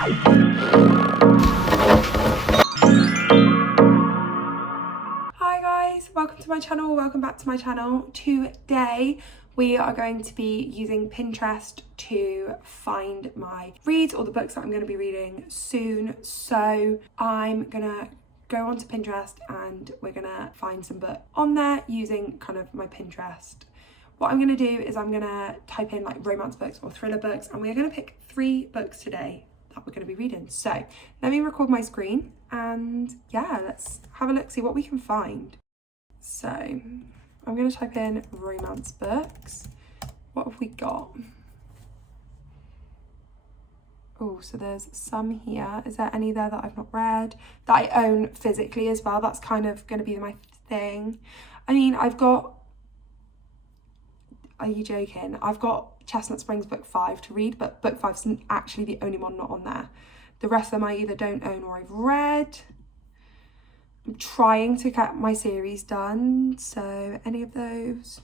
Hi guys, welcome to my channel, welcome back to my channel. Today we are going to be using Pinterest to find my reads or the books that I'm going to be reading soon. So I'm gonna go onto Pinterest and we're gonna find some books on there using kind of my Pinterest. What I'm gonna do is I'm gonna type in like romance books or thriller books, and we're gonna pick 3 books today that we're gonna be reading. So let me record my screen and yeah, let's have a look, see what we can find. So I'm gonna type in romance books. What have we got? Oh, so there's some here. Is there any there that I've not read that I own physically as well? That's kind of gonna be my thing. I mean, I've got, are you joking? I've got Chestnut Springs book 5 to read, but book 5's actually the only one not on there. The rest of them I either don't own or I've read. I'm trying to get my series done, so any of those.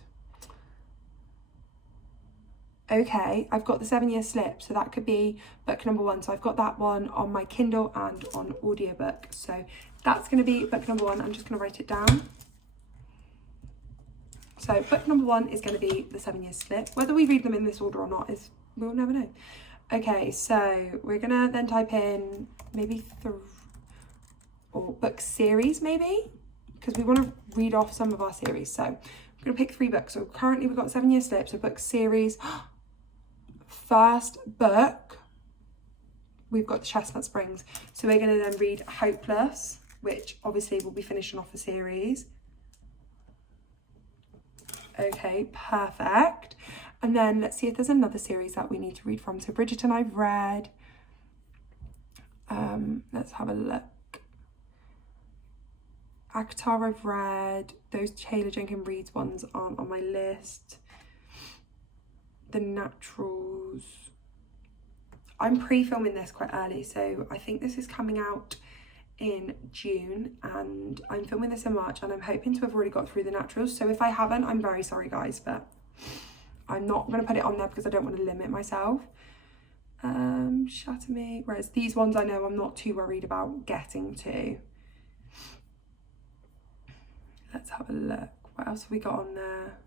Okay, I've got the 7-Year Slip, so that could be book number 1. So I've got that one on my Kindle and on audiobook. So that's going to be book number 1. I'm just going to write it down. So book number 1 is going to be the 7-Year Slip. Whether we read them in this order or not is, we'll never know. Okay, so we're going to then type in maybe or book series maybe, because we want to read off some of our series. So I'm going to pick 3 books. So currently we've got 7-Year Slip, so book series. First book, we've got the Chestnut Springs. So we're going to then read Hopeless, which obviously will be finishing off a series. Okay, perfect. And then let's see if there's another series that we need to read from. So Bridgerton I've read. Let's have a look. Akatar I've read. Those Taylor Jenkins Reid's ones aren't on my list. The Naturals. I'm pre-filming this quite early, so I think this is coming out in June and I'm filming this in March, and I'm hoping to have already got through The Naturals. So if I haven't, I'm very sorry guys, but I'm not going to put it on there because I don't want to limit myself. Shatter Me, whereas these ones I know I'm not too worried about getting to. Let's have a look. What else have we got on there?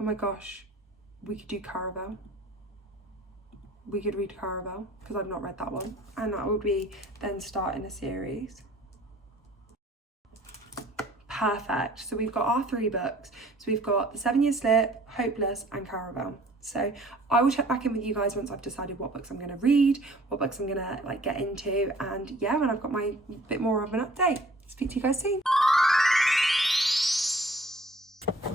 Oh my gosh, we could do Caravel. We could read Caravel because I've not read that one, and that would be then starting a series. Perfect. So we've got our 3 books. So we've got the 7-Year Slip, Hopeless and Caravel. So I will check back in with you guys once I've decided what books I'm going to read, what books I'm going to like get into, and yeah, when I've got my bit more of an update. Speak to you guys soon.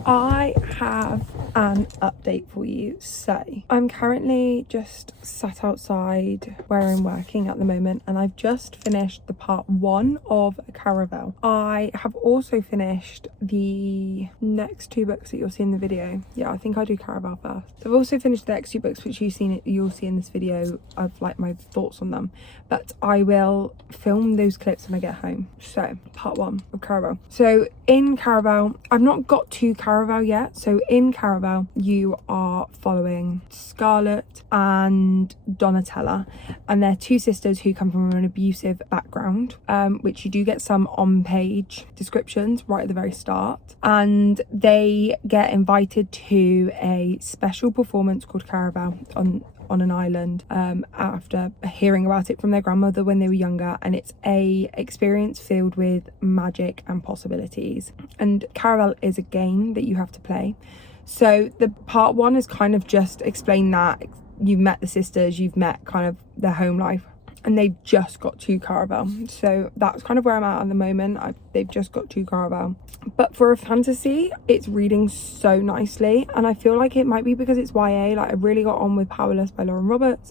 I have an update for you. So I'm currently just sat outside where I'm working at the moment, and I've just finished the part 1 of Caravel. I have also finished the next 2 books that you'll see in the video. Yeah, I think I'll do Caravel first. I've also finished the next 2 books which you'll see in this video of like my thoughts on them, but I will film those clips when I get home. So part 1 of Caravel. So in Caravel, I've not got to Caravel yet. So in Caravel you are following Scarlett and Donatella, and they're 2 sisters who come from an abusive background, which you do get some on-page descriptions right at the very start, and they get invited to a special performance called Caravel on an island after hearing about it from their grandmother when they were younger, and it's a experience filled with magic and possibilities. And Caravel is a game that you have to play. So the part 1 is kind of just explain that you've met the sisters, you've met kind of their home life, and they've just got to Caravel. So that's kind of where I'm at the moment. They've just got to Caravel. But for a fantasy, it's reading so nicely, and I feel like it might be because it's YA. Like I really got on with Powerless by Lauren Roberts,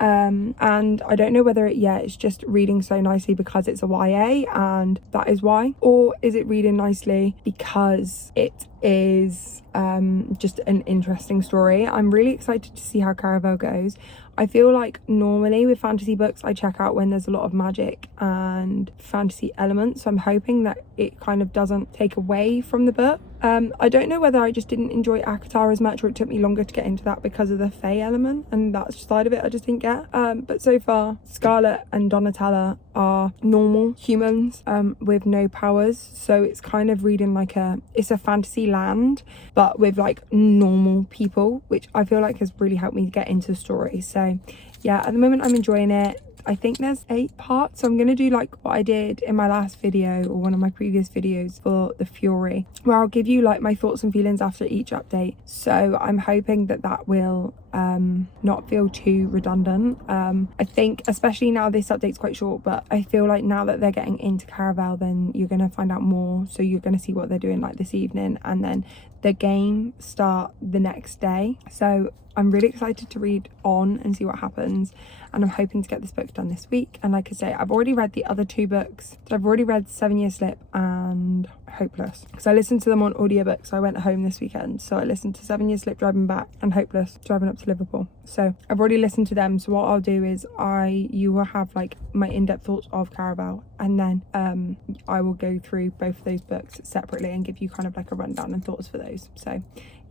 and I don't know whether it's just reading so nicely because it's a YA and that is why, or is it reading nicely because it is just an interesting story. I'm really excited to see how Caravel goes. I feel like normally with fantasy books I check out when there's a lot of magic and fantasy elements, so I'm hoping that it kind of doesn't take away from the book. I don't know whether I just didn't enjoy ACOTAR as much, or it took me longer to get into that because of the Fae element, and that side of it I just didn't get. But so far Scarlet and Donatella are normal humans with no powers, so it's kind of reading like it's a fantasy land but with like normal people, which I feel like has really helped me get into the story. So yeah, at the moment I'm enjoying it. I think there's 8 parts, so I'm gonna do like what I did in my last video, or one of my previous videos for the Fury, where I'll give you like my thoughts and feelings after each update. So I'm hoping that that will not feel too redundant. I think especially now this update's quite short, but I feel like now that they're getting into Caravel, then you're gonna find out more, so you're gonna see what they're doing like this evening, and then the game start the next day. So I'm really excited to read on and see what happens, and I'm hoping to get this book done this week. And like I say, I've already read the other 2 books. So I've already read 7 Year Slip and Hopeless, because I listened to them on audiobook. So I went home this weekend, so I listened to 7 Year Slip driving back, and Hopeless driving up to Liverpool. So I've already listened to them. So what I'll do is you will have like my in-depth thoughts of Caravel, and then I will go through both of those books separately and give you kind of like a rundown and thoughts for those. So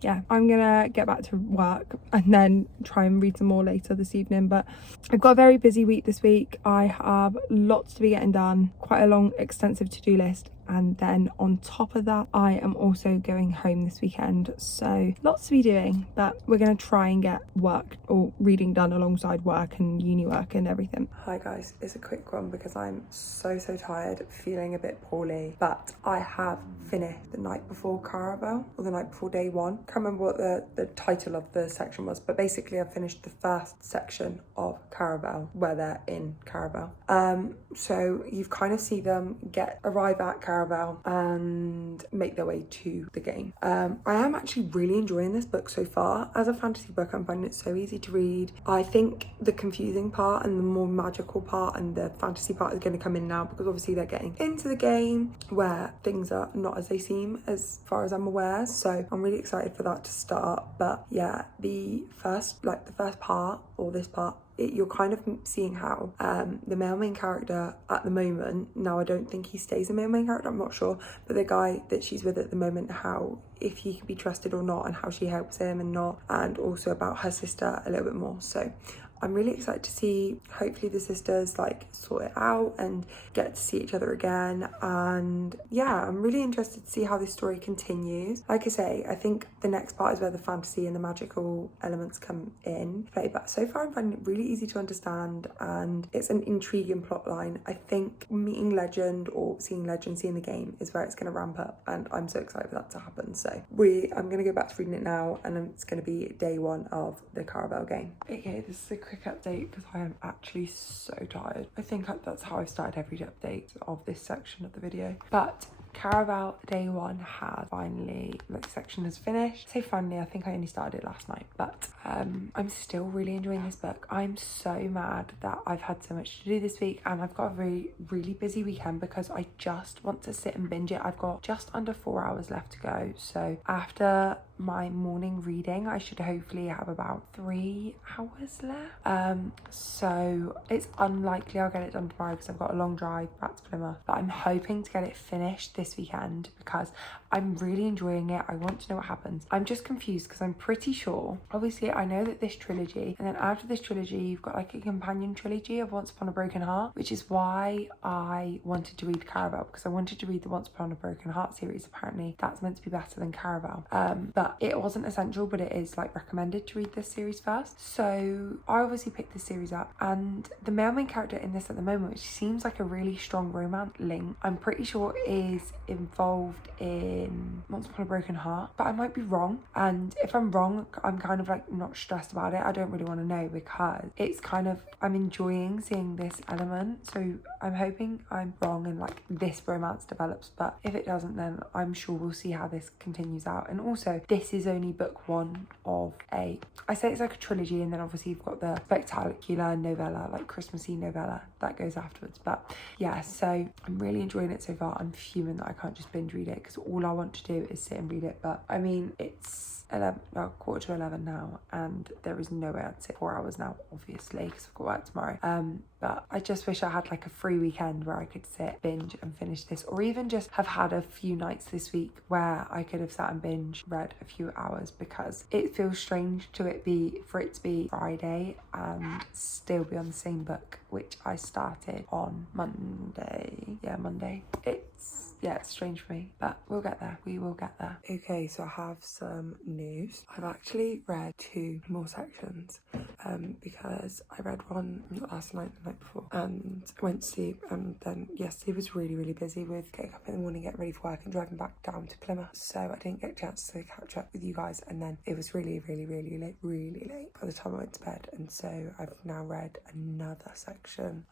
yeah, I'm gonna get back to work and then try and read some more later this evening. But I've got a very busy week this week. I have lots to be getting done, quite a long extensive to-do list, and then on top of that I am also going home this weekend, so lots to be doing. But we're gonna try and get work or reading done alongside work and uni work and everything. Hi guys, it's a quick one because I'm so tired, feeling a bit poorly, but I have finished The Night Before Caravel, or The Night Before Day 1. Can't remember what the title of the section was, but basically I finished the first section of Caravel where they're in Caravel. So you've kind of see them arrive at Caravel and make their way to the game. I am actually really enjoying this book so far. As a fantasy book, I'm finding it so easy to read. I think the confusing part and the more magical part and the fantasy part is going to come in now, because obviously they're getting into the game where things are not as they seem, as far as I'm aware. So I'm really excited for that to start. But yeah, the first part, or this part, you're kind of seeing how the male main character at the moment, now I don't think he stays a male main character, I'm not sure, but the guy that she's with at the moment, how if he can be trusted or not, and how she helps him and not, and also about her sister a little bit more. So I'm really excited to see, hopefully the sisters like sort it out and get to see each other again. And yeah, I'm really interested to see how this story continues. Like I say, I think the next part is where the fantasy and the magical elements come in play, but so far I'm finding it really easy to understand, and it's an intriguing plot line. I think meeting Legend, or seeing Legend, seeing the game, is where it's going to ramp up, and I'm so excited for that to happen. So I'm going to go back to reading it now, and it's going to be day 1 of the Caravel game. Okay, this is a quick update because I am actually so tired. I think that's how I started every update of this section of the video. But Caravel day 1 has finally, the section has finished. I say finally, I think I only started it last night, but I'm still really enjoying this book. I'm so mad that I've had so much to do this week, and I've got a really busy weekend because I just want to sit and binge it. I've got just under 4 hours left to go, so after my morning reading I should hopefully have about 3 hours left. So it's unlikely I'll get it done tomorrow because I've got a long drive back to Plymouth, but I'm hoping to get it finished this weekend because I'm really enjoying it. I want to know what happens. I'm just confused because I'm pretty sure, obviously I know that this trilogy, and then after this trilogy you've got like a companion trilogy of Once Upon a Broken Heart, which is why I wanted to read Caravel, because I wanted to read the Once Upon a Broken Heart series. Apparently that's meant to be better than Caravel, but it wasn't essential, but it is like recommended to read this series first. So I obviously picked this series up, and the male main character in this at the moment, which seems like a really strong romance link, I'm pretty sure is involved in Once Upon a Broken Heart, but I might be wrong, and if I'm wrong I'm kind of like not stressed about it. I don't really want to know because it's kind of, I'm enjoying seeing this element, so I'm hoping I'm wrong and like this romance develops, but if it doesn't then I'm sure we'll see how this continues out. And also this is only book 1 of I say it's like a trilogy, and then obviously you've got the spectacular novella, like Christmassy novella that goes afterwards. But yeah, so I'm really enjoying it so far. I'm fuming that I can't just binge read it because all I I want to do is sit and read it, but I mean, it's 11, well, 11:15 now, and there is no way I'd sit 4 hours now, obviously, because I've got work tomorrow. But I just wish I had like a free weekend where I could sit, binge and finish this, or even just have had a few nights this week where I could have sat and binge read a few hours, because it feels strange for it to be Friday and still be on the same book, which I started on Monday. Yeah, Monday. It's strange for me, but we'll get there. We will get there. Okay, so I have some news. I've actually read 2 more sections because I read one not last night, the night before, and I went to sleep, and then yesterday was really, really busy with getting up in the morning, getting ready for work and driving back down to Plymouth, so I didn't get a chance to catch up with you guys, and then it was really, really, really late by the time I went to bed, and so I've now read another section.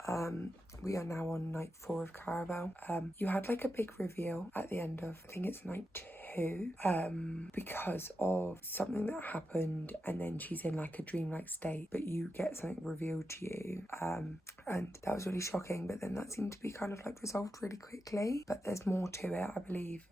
We are now on night 4 of Caravel. You had like a big reveal at the end of, I think it's night 2, because of something that happened, and then she's in like a dreamlike state, but you get something revealed to you, and that was really shocking, but then that seemed to be kind of like resolved really quickly. But there's more to it, I believe,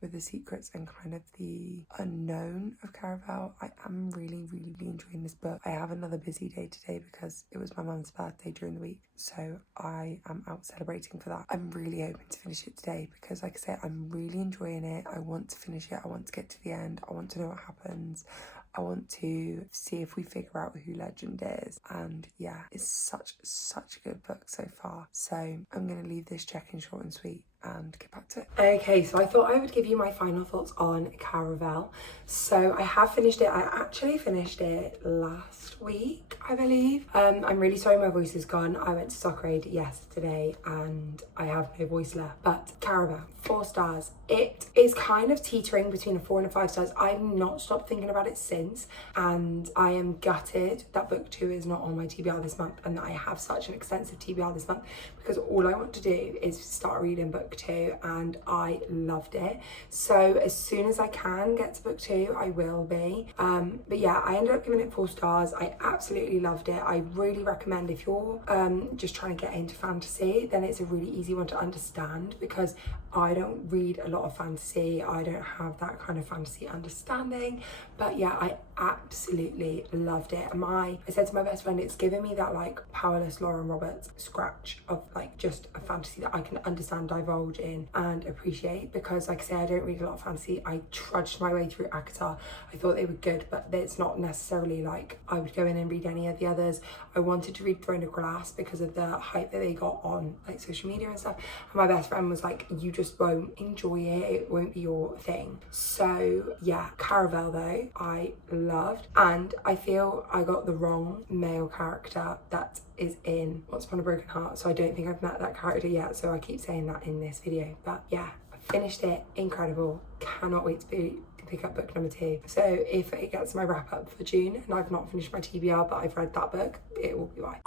with the secrets and kind of the unknown of Caravel. I am really, really enjoying this book. I have another busy day today because it was my mum's birthday during the week, so I am out celebrating for that. I'm really hoping to finish it today because, like I say, I'm really enjoying it. I want to finish it. I want to get to the end. I want to know what happens. I want to see if we figure out who Legend is. And yeah, it's such a good book so far. So I'm going to leave this check-in short and sweet and get back to it. Okay, so I thought I would give you my final thoughts on Caravel. So I have finished it. I actually finished it last week, I believe. I'm really sorry my voice is gone. I went to soccer aid yesterday and I have no voice left. But Caravel, 4 stars. It is kind of teetering between a 4 and a 5 stars. I've not stopped thinking about it since, and I am gutted that book 2 is not on my TBR this month and that I have such an extensive TBR this month, because all I want to do is start reading book 2, and I loved it. So as soon as I can get to book 2, I will be. But yeah, I ended up giving it 4 stars. I absolutely loved it. I really recommend, if you're just trying to get into fantasy, then it's a really easy one to understand, because I don't read a lot of fantasy. I don't have that kind of fantasy understanding, but yeah, I absolutely loved it. I said to my best friend, it's given me that like powerless Lauren Roberts scratch of like just a fantasy that I can understand, divulge in and appreciate, because like I say, I don't read a lot of fantasy. I trudged my way through ACOTAR. I thought they were good, but it's not necessarily like I would go in and read any of the others. I wanted to read Throne of Glass because of the hype that they got on like social media and stuff, and my best friend was like, you just won't enjoy it won't be your thing. So yeah, Caravel though, I loved, and I feel I got the wrong male character that is in Once Upon a Broken Heart, so I don't think I've met that character yet, so I keep saying that in this video. But yeah, I finished it, incredible, cannot wait to pick up book number 2. So if it gets my wrap up for June and I've not finished my TBR but I've read that book, it will be why.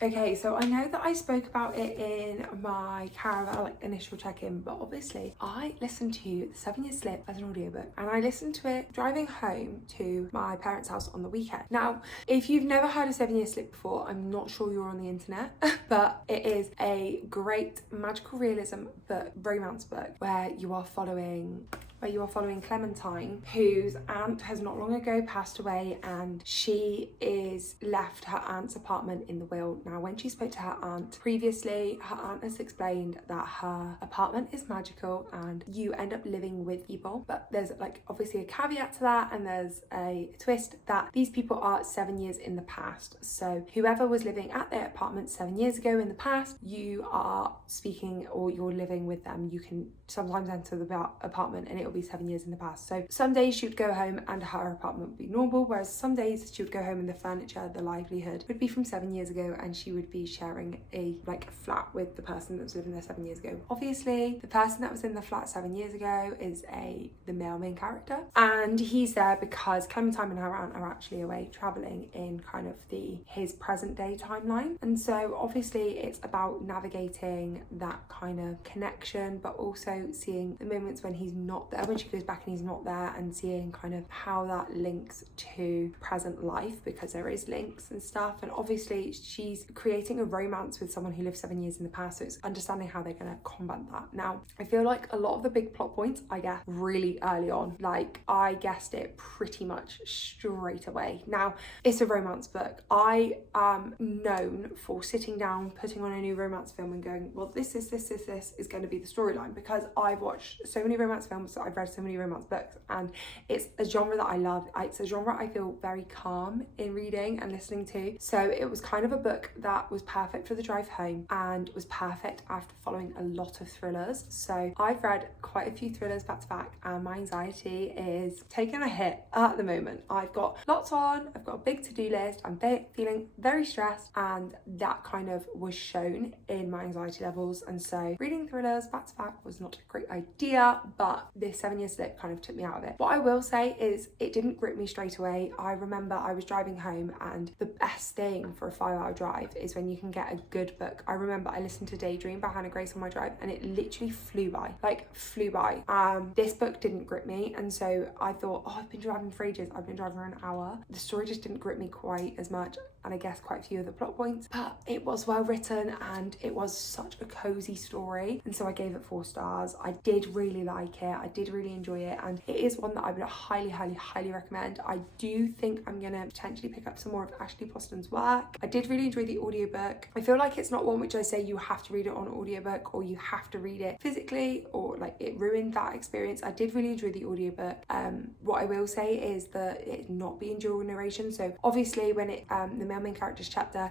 Okay, so I know that I spoke about it in my Caravel like initial check-in, but obviously I listened to The 7 Year Slip as an audiobook, and I listened to it driving home to my parents' house on the weekend. Now, if you've never heard of 7 Year Slip before, I'm not sure you're on the internet, but it is a great magical realism book, romance book, where you are following Clementine, whose aunt has not long ago passed away, and she is left her aunt's apartment in the will. Now, when she spoke to her aunt previously, her aunt has explained that her apartment is magical and you end up living with people. But there's like obviously a caveat to that, and there's a twist that these people are 7 years in the past. So whoever was living at their apartment 7 years ago in the past, you are speaking or you're living with them. You can sometimes enter the apartment and it'll be 7 years in the past. So some days she would go home and her apartment would be normal, whereas some days she would go home and the furniture, the livelihood would be from 7 years ago, and she would be sharing a flat with the person that was living there 7 years ago. Obviously, the person that was in the flat 7 years ago is the male main character, and he's there because Clementine and her aunt are actually away traveling in kind of his present day timeline. And so obviously it's about navigating that kind of connection, but also seeing the moments when he's not there there when she goes back and he's not there, and seeing kind of how that links to present life, because there is links and stuff. And obviously she's creating a romance with someone who lived 7 years in the past, so it's understanding how they're going to combat that. Now, I feel like a lot of the big plot points I guess really early on, like I guessed it pretty much straight away. Now, it's a romance book. I am known for sitting down, putting on a new romance film and going, well, this is going to be the storyline, because I've watched so many romance films, I've read so many romance books, and it's a genre that I love. It's a genre I feel very calm in reading and listening to. So it was kind of a book that was perfect for the drive home and was perfect after following a lot of thrillers. So I've read quite a few thrillers back to back, and my anxiety is taking a hit at the moment. I've got lots on, I've got a big to-do list, I'm feeling very stressed, and that kind of was shown in my anxiety levels. And so reading thrillers back to back was not a great idea, but this 7 year slip kind of took me out of it. What I will say is it didn't grip me straight away. I remember I was driving home, and the best thing for a 5-hour drive is when you can get a good book. I remember I listened to Daydream by Hannah Grace on my drive, and it literally flew by. This book didn't grip me, and so I thought, oh, I've been driving for ages, I've been driving for an hour. The story just didn't grip me quite as much, and I guess quite a few of the plot points, but it was well written and it was such a cozy story, and so I gave it 4 stars. I did really like it, I did really enjoy it, and it is one that I would highly recommend. I do think I'm gonna potentially pick up some more of Ashley Poston's work. I did really enjoy the audiobook. I feel like it's not one which I say you have to read it on audiobook or you have to read it physically, or like it ruined that experience. I did really enjoy the audiobook. What I will say is that it's not being dual narration, so obviously when it the male main character's chapter,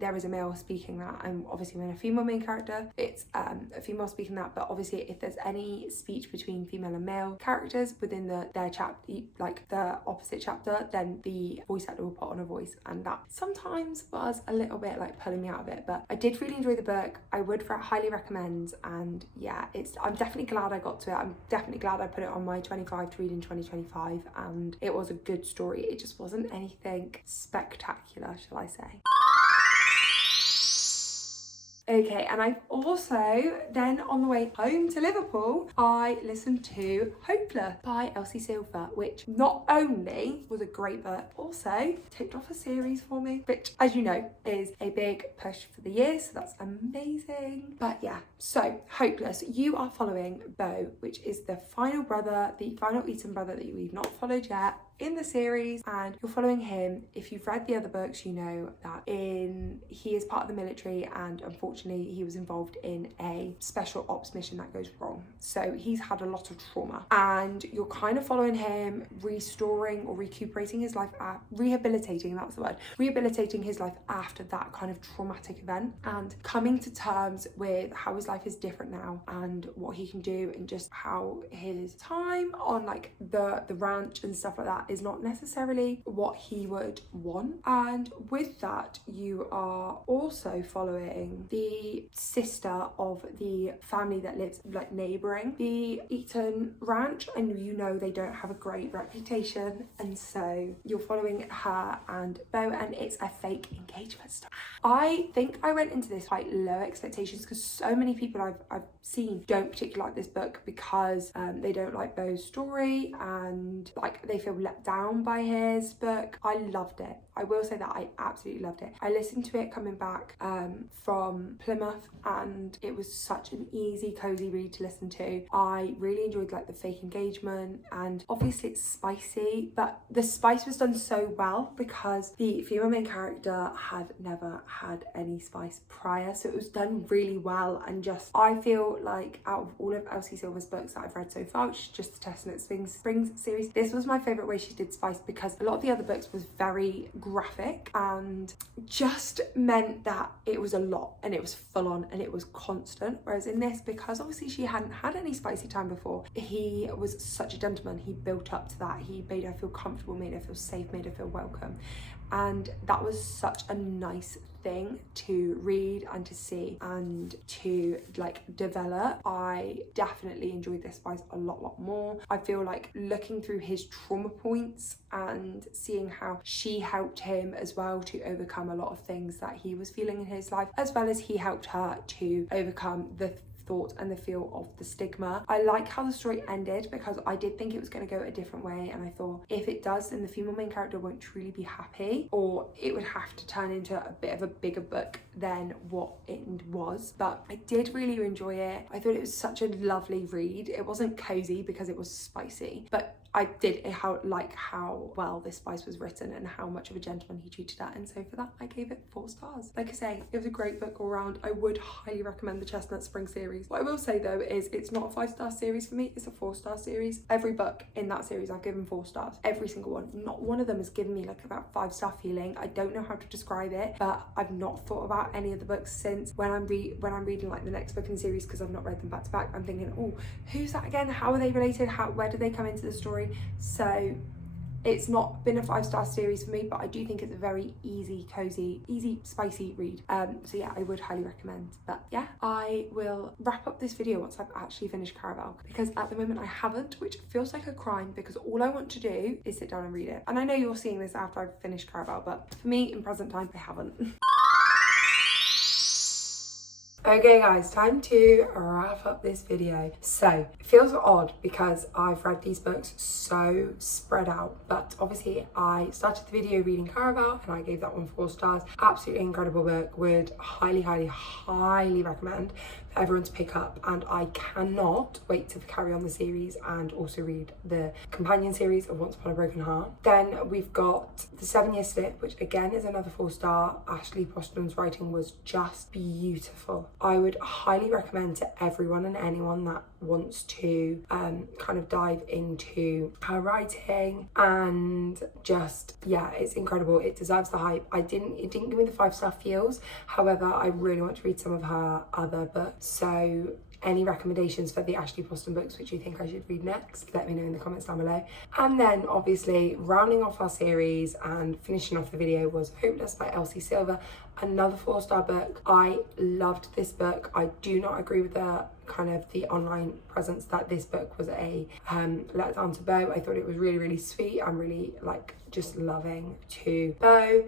there is a male speaking that, and obviously when a female main character, it's a female speaking that. But obviously if there's any speech between female and male characters within their chapter, like the opposite chapter, then the voice actor will put on a voice, and that sometimes was a little bit like pulling me out of it. But I did really enjoy the book. I would highly recommend, and yeah, I'm definitely glad I got to it. I'm definitely glad I put it on my 25 to read in 2025, and it was a good story. It just wasn't anything spectacular, shall I say. Okay, and I've also, then on the way home to Liverpool, I listened to Hopeless by Elsie Silver, which not only was a great book, also ticked off a series for me, which, as you know, is a big push for the year, so that's amazing. But yeah, so Hopeless, you are following Beau, which is the final Eton brother that we've not followed yet in the series, and you're following him. If you've read the other books, you know that he is part of the military, and unfortunately he was involved in a special ops mission that goes wrong, so he's had a lot of trauma, and you're kind of following him restoring or recuperating his life, rehabilitating his life after that kind of traumatic event, and coming to terms with how his life is different now and what he can do, and just how his time on like the ranch and stuff like that is not necessarily what he would want. And with that, you are also following the sister of the family that lives like neighbouring the Eton ranch, and you know they don't have a great reputation, and so you're following her and Beau, and it's a fake engagement story. I think I went into this quite low expectations, because so many people I've seen don't particularly like this book because they don't like Beau's story, and like they feel let down by his book. I loved it. I will say that I absolutely loved it. I listened to it coming back from Plymouth, and it was such an easy, cozy read to listen to. I really enjoyed like the fake engagement, and obviously it's spicy, but the spice was done so well because the female main character had never had any spice prior, so it was done really well. And just, I feel like out of all of Elsie Silver's books that I've read so far, which is just the Testament Springs series, this was my favourite way she did spice, because a lot of the other books was very graphic and just meant that it was a lot and it was full on and it was constant, whereas in this, because obviously she hadn't had any spicy time before, he was such a gentleman. He built up to that. He made her feel comfortable, made her feel safe, made her feel welcome, and that was such a nice thing to read and to see and to like develop. I definitely enjoyed this spice a lot more. I feel like looking through his trauma points and seeing how she helped him as well to overcome a lot of things that he was feeling in his life, as well as he helped her to overcome the thought and the feel of The Stigma. I like how the story ended because I did think it was going to go a different way, and I thought if it does, then the female main character won't truly be happy, or it would have to turn into a bit of a bigger book than what it was. But I did really enjoy it. I thought it was such a lovely read. It wasn't cozy because it was spicy, but I did like how well this spice was written and how much of a gentleman he treated her, and so for that I gave it 4 stars. Like I say, it was a great book all around. I would highly recommend the Chestnut Spring series. What I will say though is it's not a 5-star series for me, it's a 4-star series. Every book in that series I've given 4 stars, every single one. Not one of them has given me like about 5-star feeling. I don't know how to describe it, but I've not thought about any of the books since. When I'm reading like the next book in the series, because I've not read them back to back, I'm thinking, oh, who's that again? How are they related? Where do they come into the story? So it's not been a 5-star series for me, but I do think it's a very easy, cozy, spicy read. So yeah, I would highly recommend. But yeah, I will wrap up this video once I've actually finished Caraval, because at the moment I haven't, which feels like a crime because all I want to do is sit down and read it. And I know you're seeing this after I've finished Caraval, but for me in present time, I haven't. Okay guys, time to wrap up this video. So it feels odd because I've read these books so spread out, but obviously I started the video reading Caraval and I gave that one 4 stars. Absolutely incredible book. Would highly recommend for everyone to pick up, and I cannot wait to carry on the series and also read the companion series of Once Upon a Broken Heart. Then we've got The 7-Year Slip, which again is another 4 star. Ashley Postman's writing was just beautiful. I would highly recommend to everyone and anyone that wants to kind of dive into her writing, and just, yeah, it's incredible. It deserves the hype. It didn't give me the 5-star feels. However, I really want to read some of her other books. So any recommendations for the Ashley Poston books which you think I should read next, let me know in the comments down below. And then obviously rounding off our series and finishing off the video was Hopeless by Elsie Silver, another 4-star book. I loved this book. I do not agree with the online presence that this book was a letdown to Beau. I thought it was really sweet. I'm really just loving to Beau.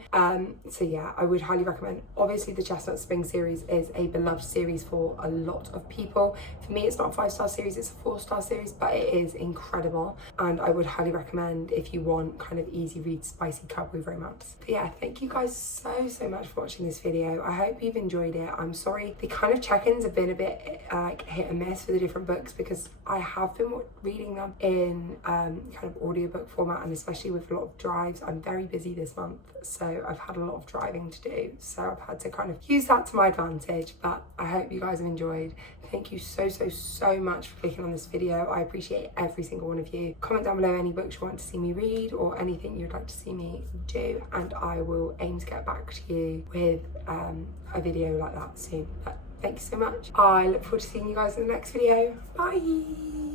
So yeah, I would highly recommend. Obviously the Chestnut Spring series is a beloved series for a lot of people. For me, it's not a 5-star series, it's a 4-star series, but it is incredible, and I would highly recommend if you want kind of easy read, spicy cowboy romance. But yeah, thank you guys so much for watching this video. I hope you've enjoyed it. I'm sorry the kind of check-ins have been a bit hit and miss for the different books, because I have been reading them in kind of audiobook format, and especially with a lot of drives. I'm very busy this month, so I've had a lot of driving to do, so I've had to kind of use that to my advantage. But I hope you guys have enjoyed. Thank you so much for clicking on this video. I appreciate every single one of you. Comment down below any books you want to see me read or anything you'd like to see me do, and I will aim to get back to you with a video like that soon. But thank you so much. I look forward to seeing you guys in the next video. Bye.